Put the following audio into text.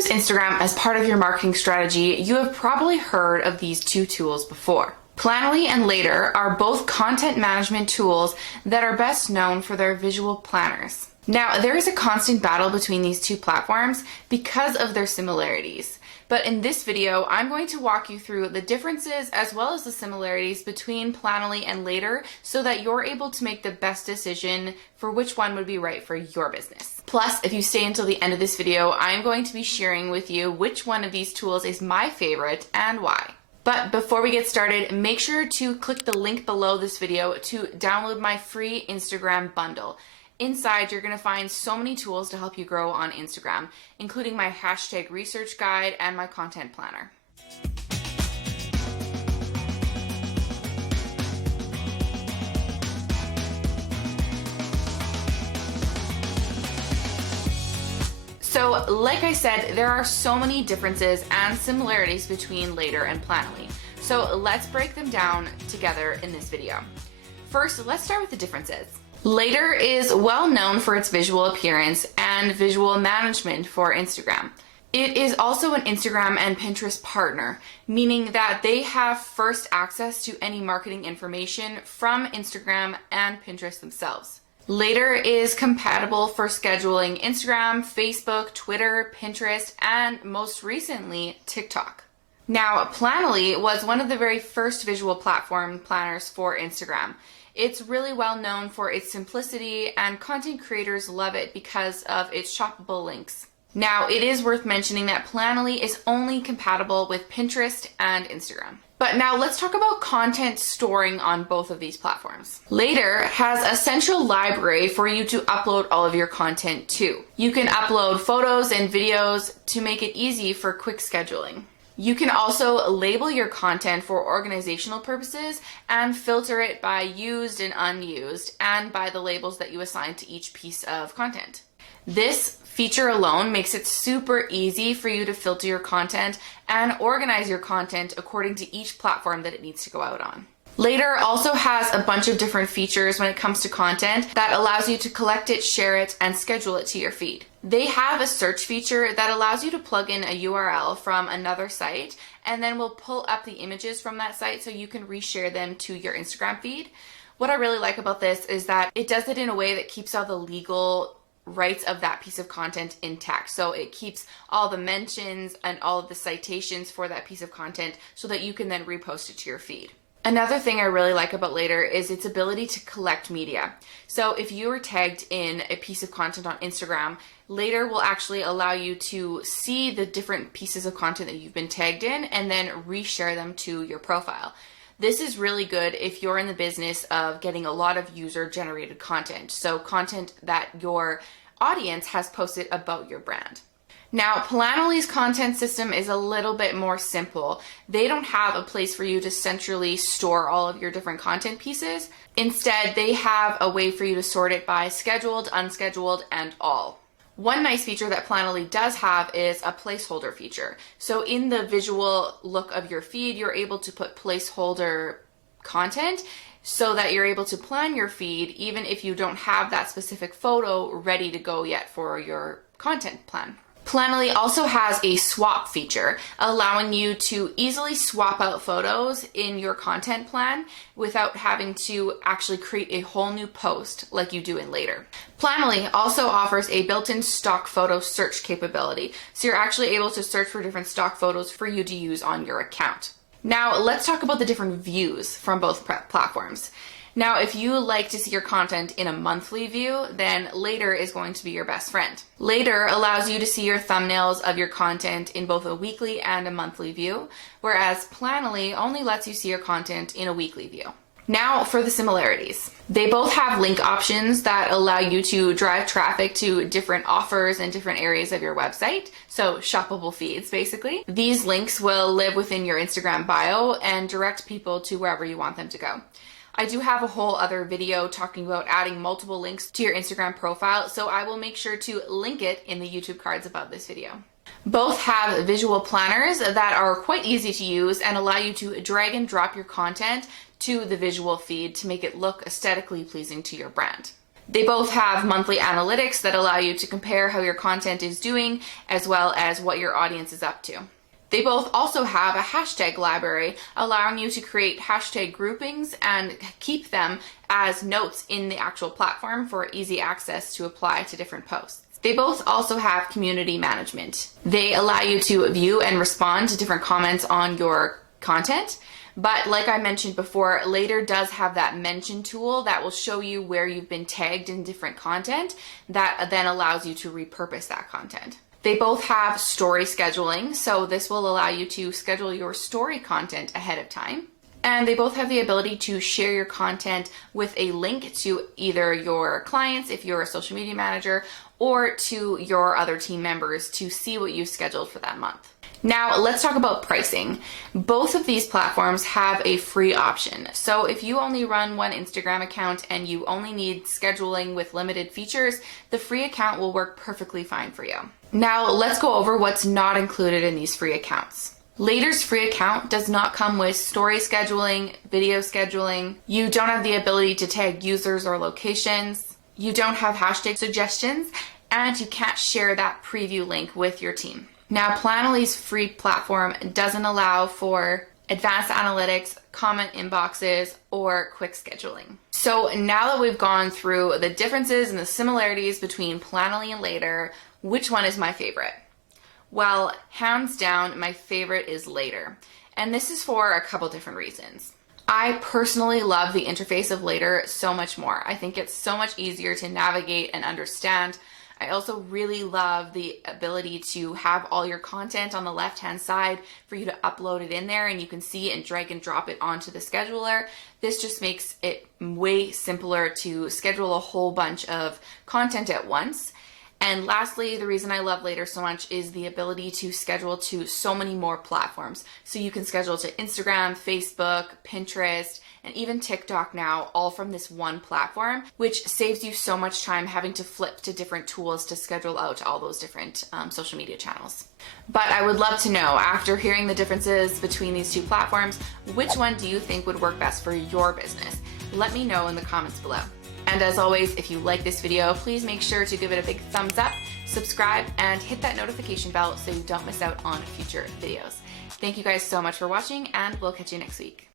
use Instagram as part of your marketing strategy, you have probably heard of these two tools before. Planoly and Later are both content management tools that are best known for their visual planners. Now, there is a constant battle between these two platforms because of their similarities. But in this video, I'm going to walk you through the differences as well as the similarities between Planoly and Later so that you're able to make the best decision for which one would be right for your business. Plus, if you stay until the end of this video, I'm going to be sharing with you which one of these tools is my favorite and why. But before we get started, make sure to click the link below this video to download my free Instagram bundle. Inside, you're going to find so many tools to help you grow on Instagram, including my hashtag research guide and my content planner. So, like I said, there are so many differences and similarities between Later and Planoly. So let's break them down together in this video. First, let's start with the differences. Later is well known for its visual appearance and visual management for Instagram. It is also an Instagram and Pinterest partner, meaning that they have first access to any marketing information from Instagram and Pinterest themselves. Later is compatible for scheduling Instagram, Facebook, Twitter, Pinterest, and most recently, TikTok. Now, Planoly was one of the very first visual platform planners for Instagram. It's really well known for its simplicity, and content creators love it because of its shoppable links. Now, it is worth mentioning that Planoly is only compatible with Pinterest and Instagram. But now let's talk about content storing on both of these platforms. Later has a central library for you to upload all of your content to. You can upload photos and videos to make it easy for quick scheduling. You can also label your content for organizational purposes and filter it by used and unused and by the labels that you assign to each piece of content. This feature alone makes it super easy for you to filter your content and organize your content according to each platform that it needs to go out on. Later also has a bunch of different features when it comes to content that allows you to collect it, share it, and schedule it to your feed. They have a search feature that allows you to plug in a URL from another site and then will pull up the images from that site so you can reshare them to your Instagram feed. What I really like about this is that it does it in a way that keeps all the legal rights of that piece of content intact. So it keeps all the mentions and all of the citations for that piece of content so that you can then repost it to your feed. Another thing I really like about Later is its ability to collect media. So if you were tagged in a piece of content on Instagram, Later will actually allow you to see the different pieces of content that you've been tagged in and then reshare them to your profile. This is really good if you're in the business of getting a lot of user-generated content, so content that your audience has posted about your brand. Now, Planoly's content system is a little bit more simple. They don't have a place for you to centrally store all of your different content pieces. Instead, they have a way for you to sort it by scheduled, unscheduled, and all. One nice feature that Planoly does have is a placeholder feature. So in the visual look of your feed, you're able to put placeholder content so that you're able to plan your feed even if you don't have that specific photo ready to go yet for your content plan. Planoly also has a swap feature, allowing you to easily swap out photos in your content plan without having to actually create a whole new post like you do in Later. Planoly also offers a built-in stock photo search capability, so you're actually able to search for different stock photos for you to use on your account. Now, let's talk about the different views from both platforms. Now, if you like to see your content in a monthly view, then Later is going to be your best friend. Later allows you to see your thumbnails of your content in both a weekly and a monthly view, whereas Planoly only lets you see your content in a weekly view. Now for the similarities. They both have link options that allow you to drive traffic to different offers and different areas of your website, so shoppable feeds basically. These links will live within your Instagram bio and direct people to wherever you want them to go. I do have a whole other video talking about adding multiple links to your Instagram profile, so I will make sure to link it in the YouTube cards above this video. Both have visual planners that are quite easy to use and allow you to drag and drop your content to the visual feed to make it look aesthetically pleasing to your brand. They both have monthly analytics that allow you to compare how your content is doing as well as what your audience is up to. They both also have a hashtag library, allowing you to create hashtag groupings and keep them as notes in the actual platform for easy access to apply to different posts. They both also have community management. They allow you to view and respond to different comments on your content. But like I mentioned before, Later does have that mention tool that will show you where you've been tagged in different content that then allows you to repurpose that content. They both have story scheduling, so this will allow you to schedule your story content ahead of time. And they both have the ability to share your content with a link to either your clients, if you're a social media manager, or to your other team members to see what you've scheduled for that month. Now, let's talk about pricing. Both of these platforms have a free option. So if you only run one Instagram account and you only need scheduling with limited features, the free account will work perfectly fine for you. Now, let's go over what's not included in these free accounts. Later's free account does not come with story scheduling, video scheduling. You don't have the ability to tag users or locations. You don't have hashtag suggestions, and you can't share that preview link with your team. Now, Planoly's free platform doesn't allow for advanced analytics, comment inboxes, or quick scheduling. So now that we've gone through the differences and the similarities between Planoly and Later, which one is my favorite? Well, hands down, my favorite is Later. And this is for a couple different reasons. I personally love the interface of Later so much more. I think it's so much easier to navigate and understand. I also really love the ability to have all your content on the left-hand side for you to upload it in there and you can see and drag and drop it onto the scheduler. This just makes it way simpler to schedule a whole bunch of content at once. And lastly, the reason I love Later so much is the ability to schedule to so many more platforms. So you can schedule to Instagram, Facebook, Pinterest, and even TikTok now, all from this one platform, which saves you so much time having to flip to different tools to schedule out to all those different social media channels. But I would love to know, after hearing the differences between these two platforms, which one do you think would work best for your business? Let me know in the comments below. And as always, if you like this video, please make sure to give it a big thumbs up, subscribe, and hit that notification bell so you don't miss out on future videos. Thank you guys so much for watching, and we'll catch you next week.